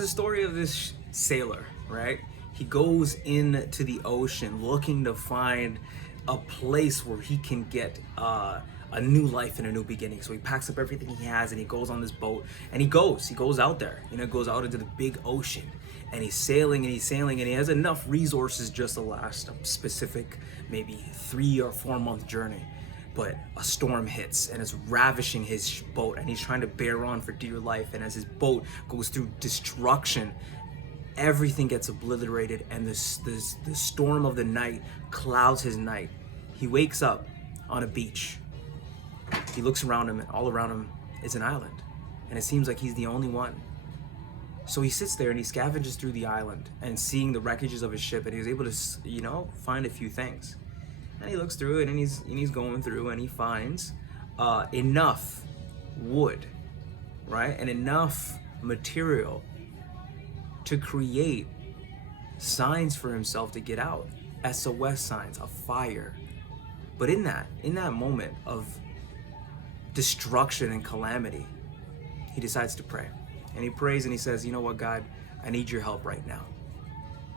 The story of this sailor, right? He goes into the ocean looking to find a place where he can get a new life and a new beginning. So he packs up everything he has and he goes on this boat and he goes out there, goes out into the big ocean and he's sailing and he's sailing and he has enough resources just to last a specific maybe 3 or 4 month journey. But a storm hits and it's ravishing his boat and he's trying to bear on for dear life, and as his boat goes through destruction, everything gets obliterated and the storm of the night clouds his night. He wakes up on a beach. He looks around him and all around him is an island, and it seems like he's the only one. So he sits there and he scavenges through the island and seeing the wreckages of his ship, and he was able to find a few things. And he looks through it and he's going through and he finds enough wood, right, and enough material to create signs for himself to get out, SOS signs, a fire. But in that moment of destruction and calamity, he decides to pray. And he prays and he says, you know what, God, I need your help right now,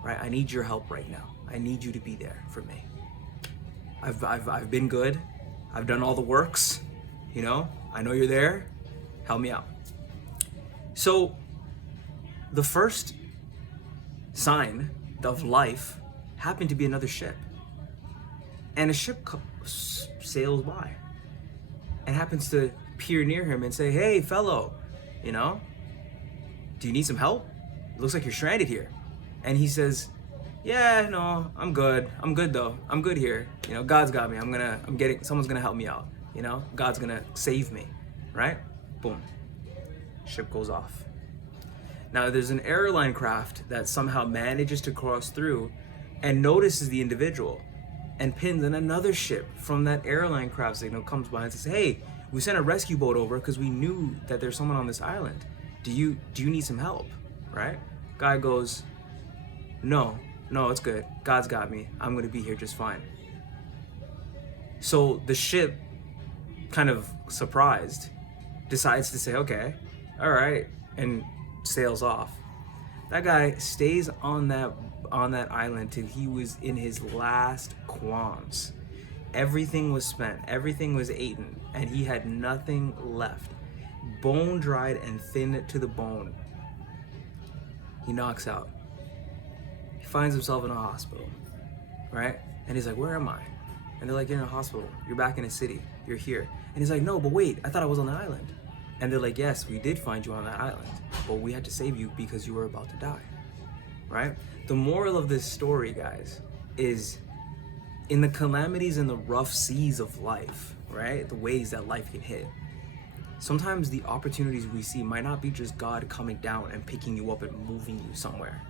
right? I need your help right now. I need you to be there for me. I've been good. I've done all the works, I know you're there. Help me out. So the first sign of life happened to be another ship. And a ship sails by and happens to peer near him and say, hey, fellow, do you need some help? It looks like you're stranded here. And he says, yeah, no, I'm good. I'm good though. I'm good here. God's got me. Someone's gonna help me out. God's gonna save me, right? Boom. Ship goes off. Now there's an airline craft that somehow manages to cross through and notices the individual and pins in another ship from that airline craft signal comes by and says, hey, we sent a rescue boat over because we knew that there's someone on this island. Do you need some help, right? Guy goes, no, it's good. God's got me. I'm gonna be here just fine. So the ship, kind of surprised, decides to say, okay, all right, and sails off. That guy stays on that island till he was in his last qualms. Everything was spent, everything was eaten, and he had nothing left. Bone dried and thin to the bone. He knocks out. He finds himself in a hospital, right? And he's like, where am I? And they're like, you're in a hospital. You're back in a city. You're here. And he's like, no, but wait, I thought I was on the island. And they're like, yes, we did find you on that island, but we had to save you because you were about to die, right? The moral of this story, guys, is in the calamities and the rough seas of life, right? The ways that life can hit. Sometimes the opportunities we see might not be just God coming down and picking you up and moving you somewhere.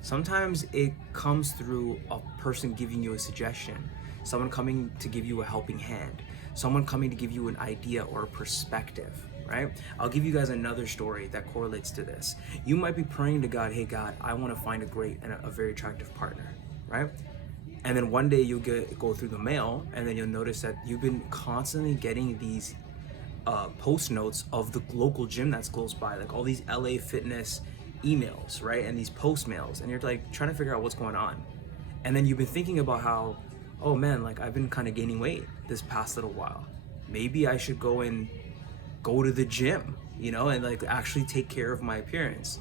Sometimes it comes through a person giving you a suggestion, someone coming to give you a helping hand, someone coming to give you an idea or a perspective, right? I'll give you guys another story that correlates to this. You might be praying to God, hey God, I want to find a great and a very attractive partner, right? And then one day you'll go through the mail and then you'll notice that you've been constantly getting these post notes of the local gym that's close by, like all these LA Fitness emails, right? And these post mails, and you're like trying to figure out what's going on. And then you've been thinking about how, oh man, like I've been kind of gaining weight this past little while. Maybe I should go to the gym, and like actually take care of my appearance.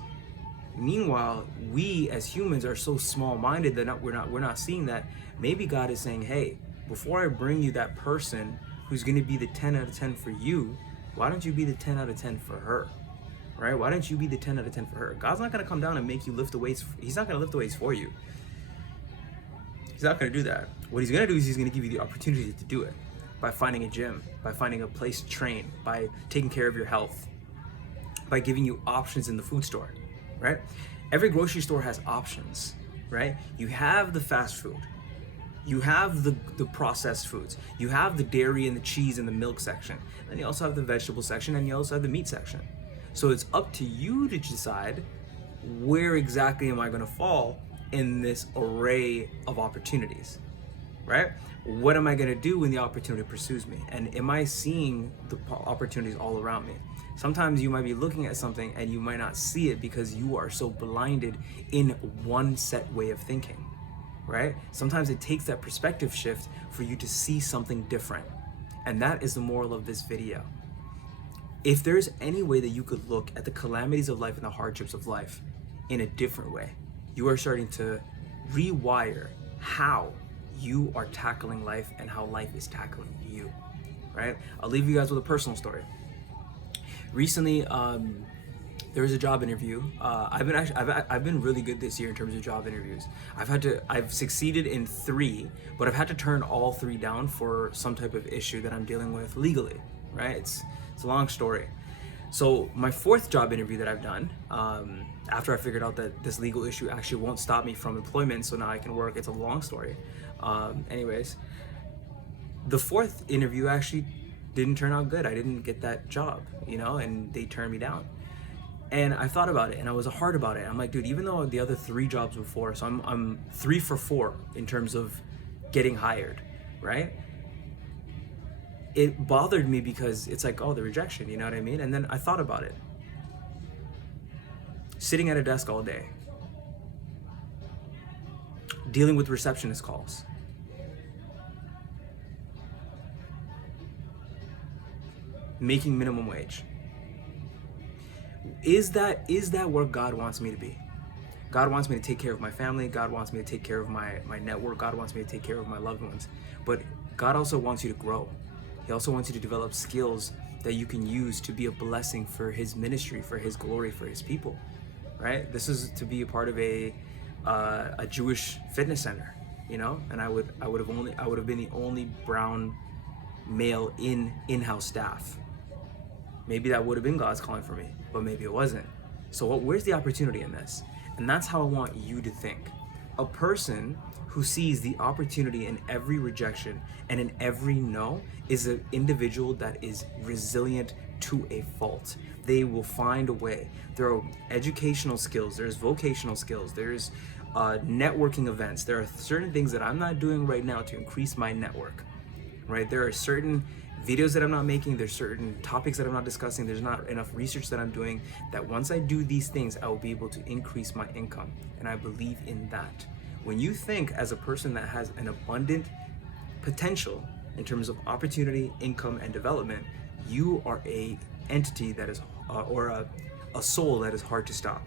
Meanwhile, we as humans are so small-minded that we're not seeing that. Maybe God is saying, hey, before I bring you that person who's going to be the 10 out of 10 for you, why don't you be the 10 out of 10 for her, right? Why don't you be the 10 out of 10 for her? God's not going to come down and make you lift the weights. He's not going to lift the weights for you. He's not going to do that. What he's going to do is he's going to give you the opportunity to do it by finding a gym, by finding a place to train, by taking care of your health, by giving you options in the food store, right? Every grocery store has options, right? You have the fast food. You have the processed foods. You have the dairy and the cheese and the milk section. Then you also have the vegetable section, and you also have the meat section. So it's up to you to decide where exactly am I going to fall in this array of opportunities, right? What am I going to do when the opportunity pursues me? And am I seeing the opportunities all around me? Sometimes you might be looking at something and you might not see it because you are so blinded in one set way of thinking, right? Sometimes it takes that perspective shift for you to see something different. And that is the moral of this video. If there's any way that you could look at the calamities of life and the hardships of life in a different way, you are starting to rewire how you are tackling life and how life is tackling you, right? I'll leave you guys with a personal story. Recently, there was a job interview. I've been really good this year in terms of job interviews. I've succeeded in 3, but I've had to turn all 3 down for some type of issue that I'm dealing with legally, right? It's a long story. So my 4th job interview that I've done, after I figured out that this legal issue actually won't stop me from employment, so now I can work. It's a long story. Anyways, the 4th interview actually didn't turn out good. I didn't get that job, and they turned me down. And I thought about it, and I was hard about it. I'm like, dude, even though the other 3 jobs were 4, so I'm 3 for 4 in terms of getting hired, right? It bothered me because it's like, oh, the rejection, you know what I mean? And then I thought about it. Sitting at a desk all day, dealing with receptionist calls, making minimum wage. Is that where God wants me to be? God wants me to take care of my family. God wants me to take care of my network. God wants me to take care of my loved ones. But God also wants you to grow. He also wants you to develop skills that you can use to be a blessing for His ministry, for His glory, for His people, right? This is to be a part of a Jewish fitness center, and I would have been the only brown male in-house staff. Maybe that would have been God's calling for me, but maybe it wasn't. So where's the opportunity in this? And that's how I want you to think. A person who sees the opportunity in every rejection and in every no is an individual that is resilient to a fault. They will find a way. There are educational skills, there's vocational skills, there's networking events. There are certain things that I'm not doing right now to increase my network, right? There are certain videos that I'm not making, there's certain topics that I'm not discussing, there's not enough research that I'm doing, that once I do these things, I will be able to increase my income. And I believe in that. When you think as a person that has an abundant potential in terms of opportunity, income, and development, you are a entity that is, or a soul that is hard to stop.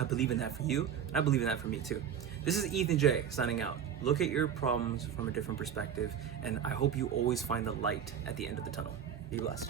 I believe in that for you, and I believe in that for me too. This is Ethan J signing out. Look at your problems from a different perspective, and I hope you always find the light at the end of the tunnel. Be blessed.